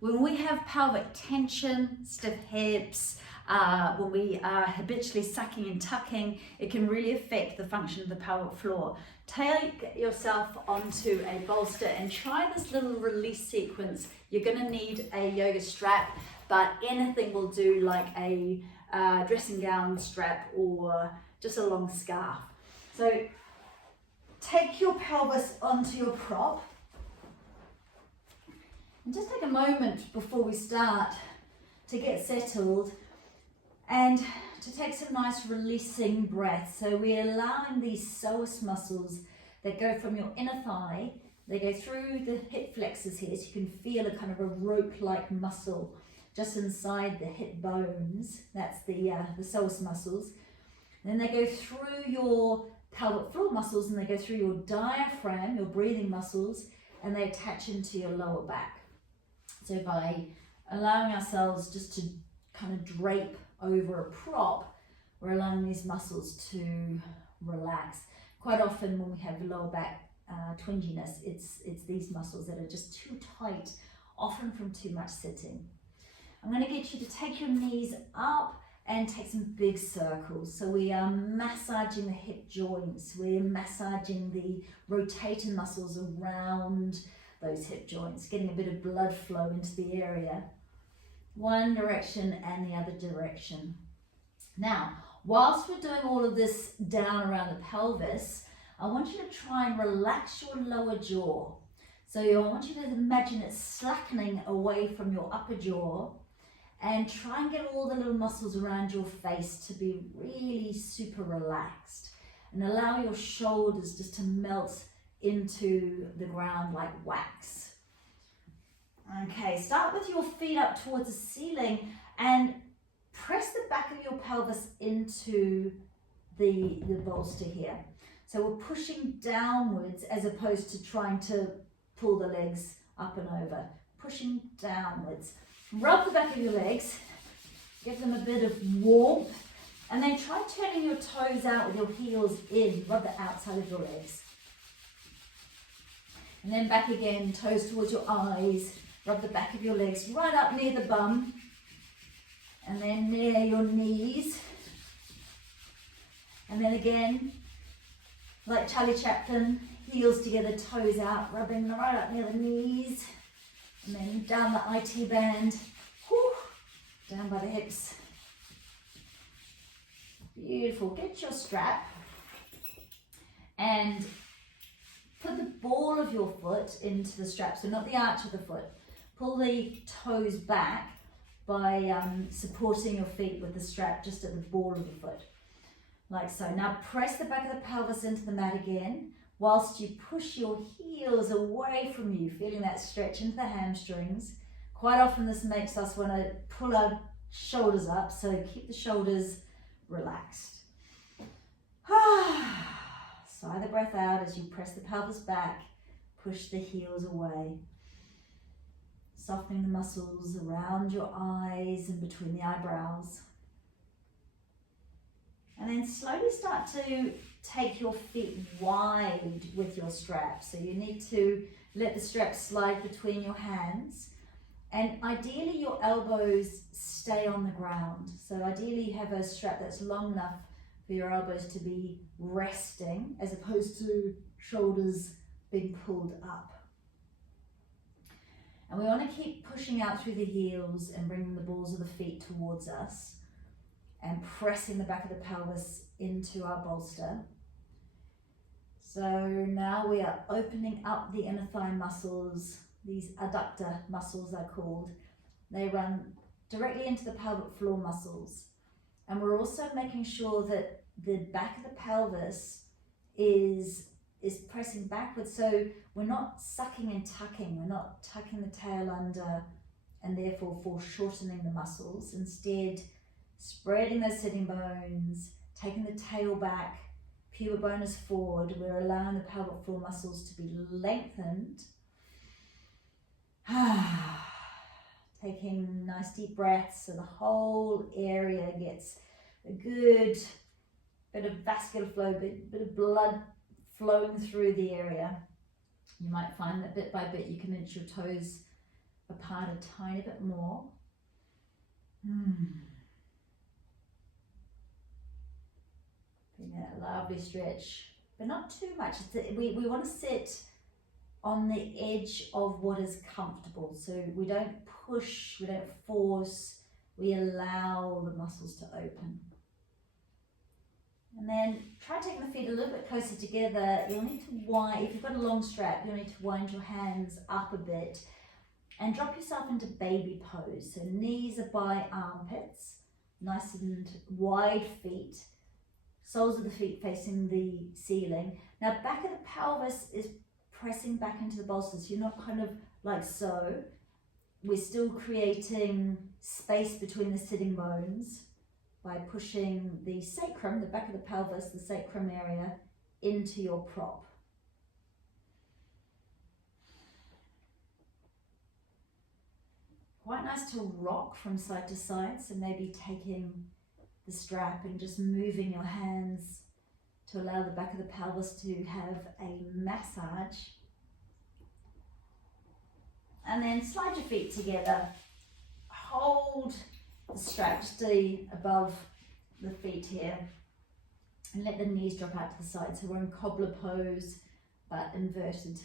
When we have pelvic tension, stiff hips, when we are habitually sucking and tucking, it can really affect the function of the pelvic floor. Take yourself onto a bolster and try this little release sequence. You're going to need a yoga strap, but anything will do, like a dressing gown strap or just a long scarf. So take your pelvis onto your prop. And just take a moment before we start to get settled and to take some nice releasing breaths. So we're allowing these psoas muscles that go from your inner thigh, they go through the hip flexors here, so you can feel a kind of a rope-like muscle just inside the hip bones. That's the psoas muscles. And then they go through your pelvic floor muscles and they go through your diaphragm, your breathing muscles, and they attach into your lower back. So by allowing ourselves just to kind of drape over a prop, we're allowing these muscles to relax. Quite often when we have lower back twinginess, it's these muscles that are just too tight, often from too much sitting. I'm going to get you to take your knees up and take some big circles. So we are massaging the hip joints, we're massaging the rotator muscles around those hip joints, getting a bit of blood flow into the area, one direction and the other direction. Now, whilst we're doing all of this down around the pelvis, I want you to try and relax your lower jaw. So I want you to imagine it slackening away from your upper jaw and try and get all the little muscles around your face to be really super relaxed, and allow your shoulders just to melt into the ground like wax. Okay, start with your feet up towards the ceiling and press the back of your pelvis into the bolster here. So we're pushing downwards as opposed to trying to pull the legs up and over. Pushing downwards. Rub the back of your legs, give them a bit of warmth, and then try turning your toes out with your heels in. Rub the outside of your legs. And then back again, toes towards your eyes. Rub the back of your legs right up near the bum. And then near your knees. And then again, like Charlie Chaplin, heels together, toes out, rubbing right up near the knees. And then down the IT band. Whew, down by the hips. Beautiful. Get your strap. And put the ball of your foot into the strap, so not the arch of the foot. Pull the toes back by supporting your feet with the strap just at the ball of the foot, like so. Now press the back of the pelvis into the mat again, whilst you push your heels away from you, feeling that stretch into the hamstrings. Quite often this makes us want to pull our shoulders up, so keep the shoulders relaxed. Sigh the breath out as you press the pelvis back, push the heels away. Softening the muscles around your eyes and between the eyebrows. And then slowly start to take your feet wide with your strap. So you need to let the strap slide between your hands. And ideally your elbows stay on the ground. So ideally you have a strap that's long enough for your elbows to be resting as opposed to shoulders being pulled up. And we want to keep pushing out through the heels and bringing the balls of the feet towards us and pressing the back of the pelvis into our bolster. So now we are opening up the inner thigh muscles, these adductor muscles are called. They run directly into the pelvic floor muscles. And we're also making sure that the back of the pelvis is pressing backwards, so we're not sucking and tucking, we're not tucking the tail under and therefore foreshortening the muscles. Instead, spreading those sitting bones, taking the tail back, pubic bone is forward, we're allowing the pelvic floor muscles to be lengthened. Taking nice deep breaths so the whole area gets a good bit of vascular flow, bit of blood flowing through the area. You might find that bit by bit you can inch your toes apart a tiny bit more. Feeling that lovely stretch, but not too much. We want to sit on the edge of what is comfortable. So we don't push, we don't force, we allow the muscles to open. And then try taking the feet a little bit closer together. You'll need to wind, if you've got a long strap, you'll need to wind your hands up a bit and drop yourself into baby pose. So knees are by armpits, nice and wide feet, soles of the feet facing the ceiling. Now back of the pelvis is pressing back into the bolster, so you're not kind of like so. We're still creating space between the sitting bones by pushing the sacrum, the back of the pelvis, the sacrum area, into your prop. Quite nice to rock from side to side, so maybe taking the strap and just moving your hands to allow the back of the pelvis to have a massage. And then slide your feet together, hold the strap just above the feet here, and let the knees drop out to the side. So we're in cobbler pose, but inverted.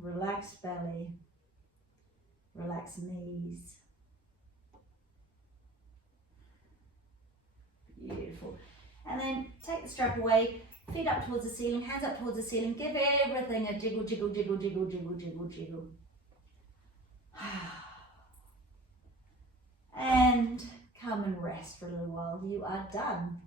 Relax belly, relax knees. Beautiful. And then take the strap away, feet up towards the ceiling, hands up towards the ceiling. Give everything a jiggle, jiggle, jiggle, jiggle, jiggle, jiggle, jiggle. And come and rest for a little while. You are done.